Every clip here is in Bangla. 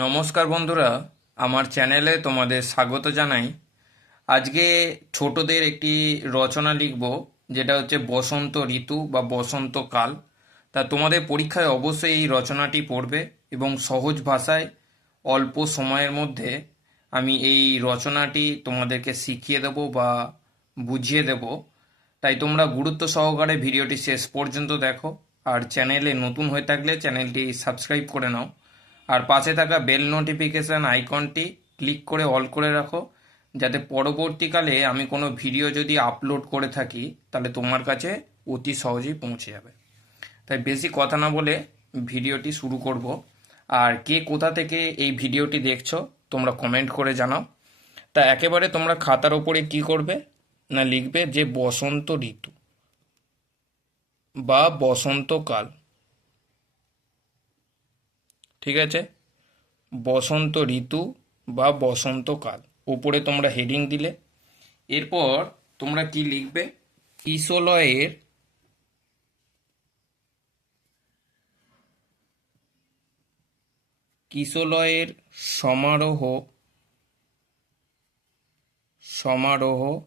নমস্কার বন্ধুরা, আমার চ্যানেলে তোমাদের স্বাগত জানাই। আজকে ছোটদের একটি রচনা লিখব, যেটা হচ্ছে বসন্ত ঋতু বা বসন্তকাল তা তোমাদের পরীক্ষায় অবশ্যই এই রচনাটি পড়বে এবং সহজ ভাষায় অল্প সময়ের মধ্যে আমি এই রচনাটি তোমাদেরকে শিখিয়ে দেব বা বুঝিয়ে দেব। তাই তোমরা গুরুত্ব সহকারে ভিডিওটি শেষ পর্যন্ত দেখো, আর চ্যানেলে নতুন হয়ে থাকলে চ্যানেলটি সাবস্ক্রাইব করে নাও। আর পাশে থাকা বেল নোটিফিকেশান আইকনটি ক্লিক করে অল করে রাখো, যাতে পরবর্তীকালে আমি কোনো ভিডিও যদি আপলোড করে থাকি, তাহলে তোমার কাছে অতি সহজেই পৌঁছে যাবে। তাই বেশি কথা না বলে ভিডিওটি শুরু করব। আর কে কোথা থেকে এই ভিডিওটি দেখছ, তোমরা কমেন্ট করে জানাও। তা একেবারে তোমরা খাতার ওপরে কি করবে? না লিখবে যে বসন্ত ঋতু বা বসন্তকাল। ঠিক আছে? বসন্ত ঋতু বা বসন্তকাল উপরে তোমরা হেডিং দিলে। এরপর তোমরা কি লিখবে? কিশলয়ের কিশলয়ের সমারোহ সমারোহ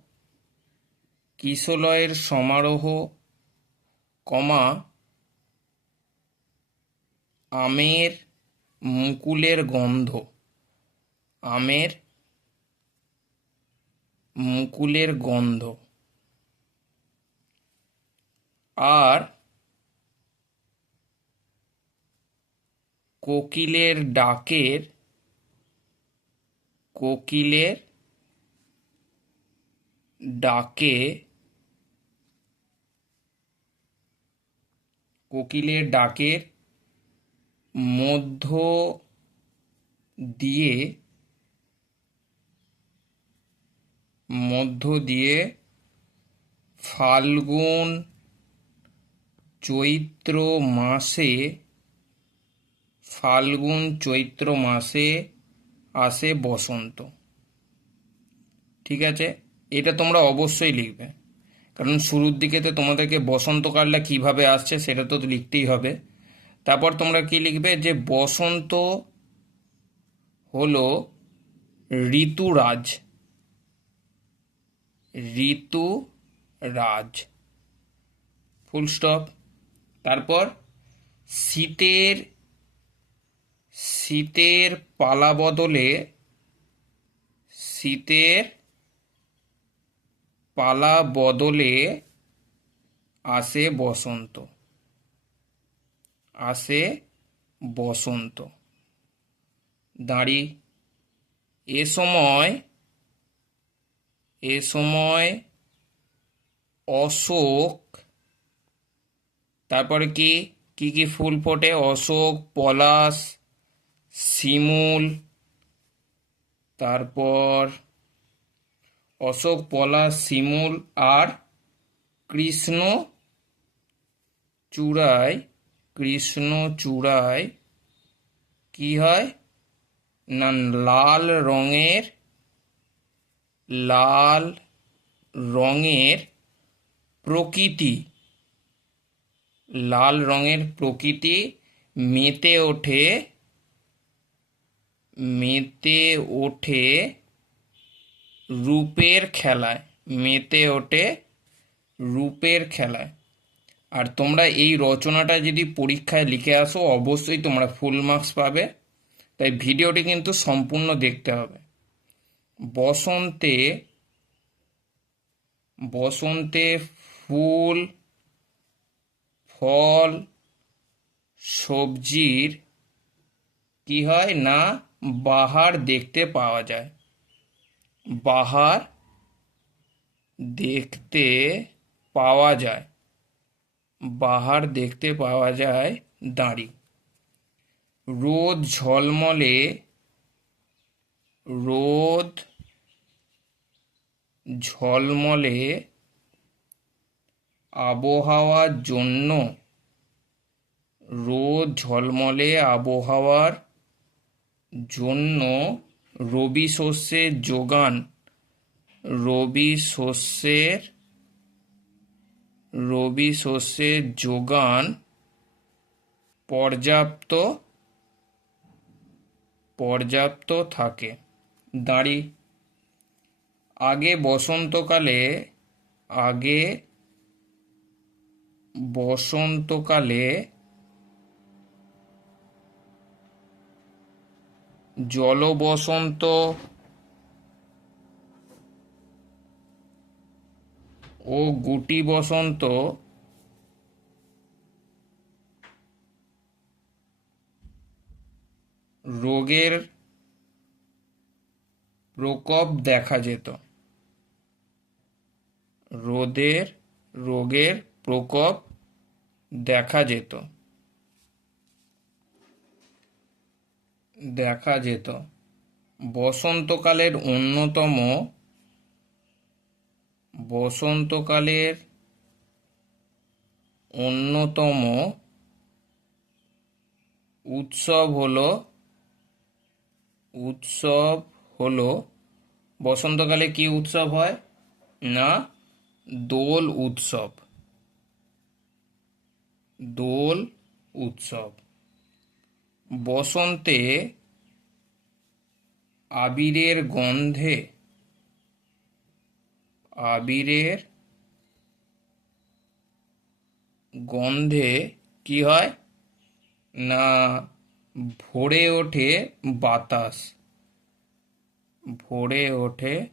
কিশলয়ের সমারোহ কমা আমের মুকুলের গন্ধ। আমের মুকুলের গন্ধ। আর কোকিলের ডাকের কোকিলের ডাকে কোকিলের ডাকের মধ্য দিয়ে মধ্য দিয়ে ফাল্গুন চৈত্র মাসে, ফাল্গুন চৈত্র মাসে আসে বসন্ত। ঠিক আছে? এটা তোমরা অবশ্যই লিখবে। কারণ শুরুর দিকে তো তোমাদেরকে বসন্তকালটা কীভাবে আসছে সেটা তো লিখতেই হবে। তারপর তোমরা কি লিখবে যে বসন্ত হলো ঋতুরাজ। ঋতুরাজ। ফুল স্টপ তারপর শীতের শীতের পালা বদলে, শীতের পালা বদলে আসে বসন্ত। আসে বসন্ত। দাঁড়ি, এ সময় এ সময় অশোক, তারপরে কি কি কি ফুল ফোটে? অশোক, পলাশ, শিমুল, তারপর অশোক, পলাশ, শিমুল আর কৃষ্ণ চূড়ায় কৃষ্ণ চূড়ায় কি হয়? না লাল রঙের লাল রঙের প্রকৃতি। লাল রঙের প্রকৃতি মেতে ওঠে মেতে ওঠে রূপের খেলায়, মেতে ওঠে রূপের খেলায়। আর তোমরা এই রচনাটা যদি পরীক্ষায় লিখে আসো, অবশ্যই তোমরা ফুল মার্কস পাবে। তাই ভিডিওটি কিন্তু সম্পূর্ণ দেখতে হবে। বসন্তে বসন্তে ফুল, ফল, সবজির কি হয় না, বাহার দেখতে পাওয়া যায়। বাহার দেখতে পাওয়া যায়। বাহার দেখতে পাওয়া যায় দাঁড়ি। রোদ ঝলমলে রোদ ঝলমলে আবহাওয়ার জন্য, রোদ ঝলমলে আবহাওয়ার জন্য রবি শস্যের যোগান, রবি শস্যের রবি শস্যের যোগান পর্যাপ্ত পর্যাপ্ত থাকে। দাঁড়ি। আগে বসন্তকালে আগে বসন্তকালে জলবসন্ত ও গুটি বসন্ত রোগের প্রকোপ দেখা যেত। রোদের, রোগের প্রকোপ দেখা যেত। দেখা যেত। বসন্তকালের অন্যতম বসন্তকালের অন্যতম উৎসব হলো উৎসব হলো, বসন্তকালে কি উৎসব হয়? না, দোল উৎসব। দোল উৎসব। বসন্তে আবিরের গন্ধে আবিরের গন্ধে কি হয়? না, ভরে ওঠে বাতাস। ভরে ওঠে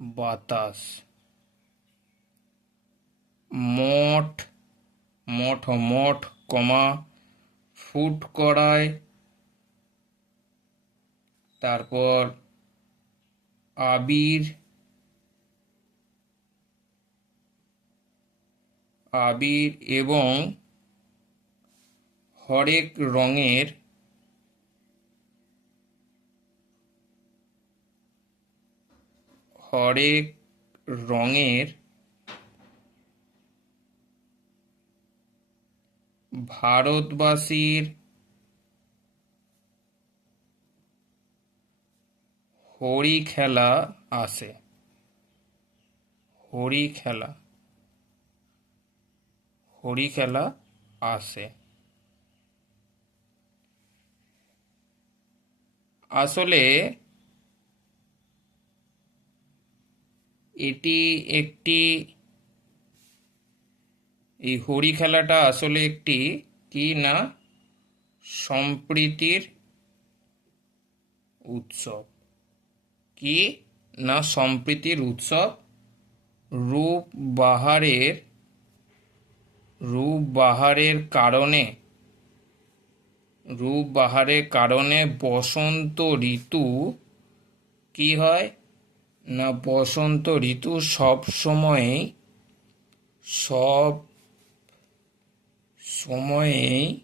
বাতাস। মঠ মঠ মঠ, কমা, ফুট করায়। তারপর আবির আবির এবং হরেক রঙের হরেক রঙের ভারতবাসীর হরি খেলা আসে হরি খেলা। হরি খেলা আসে আসলে এটি একটি, এই হরি খেলাটা আসলে একটি কি না, সম্প্রীতির উৎসব। কি না সম্প্রীতির উৎসব? রূপ বাহারের রূপ বাহারের কারণে রূপ বাহারের কারণে বসন্ত ঋতু কি হয়? না, বসন্ত ঋতু সব সময়েই সব সময়েই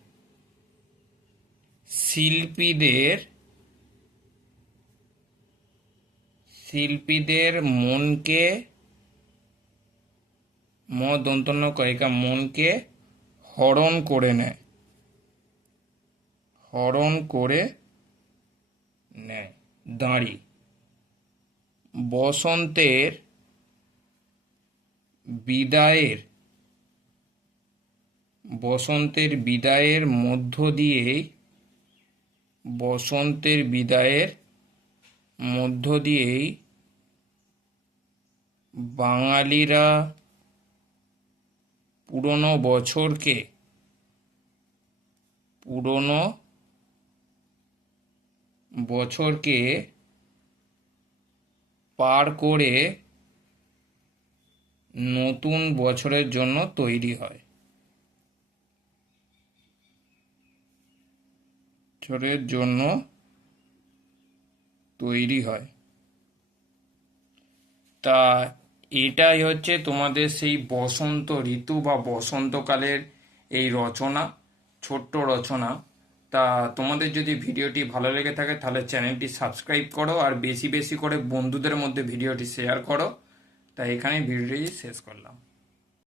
শিল্পীদের শিল্পীদের মনকে ম দন্তন্য কয়িকা মনকে হরণ করে নেয়। হরণ করে নেয়। দাঁড়ি। বসন্তের বিদায়ের বসন্তের বিদায়ের মধ্য দিয়েই, বসন্তের বিদায়ের মধ্য দিয়েই বাঙালিরা পুরনো বছরকে। পুরনো বছরকে পার করে নতুন বছরের জন্য তৈরি হয়। বছরের জন্য তৈরি হয়। তা এটাই হচ্ছে তোমাদের সেই বসন্ত ঋতু বা বসন্তকালের এই রচনা, ছোট্ট রচনা। তা তোমাদের যদি ভিডিওটি ভালো লেগে থাকে, তাহলে চ্যানেলটি সাবস্ক্রাইব করো আর বেশি বেশি করে বন্ধুদের মধ্যে ভিডিওটি শেয়ার করো। তা এখানে ভিডিওটি শেষ করলাম।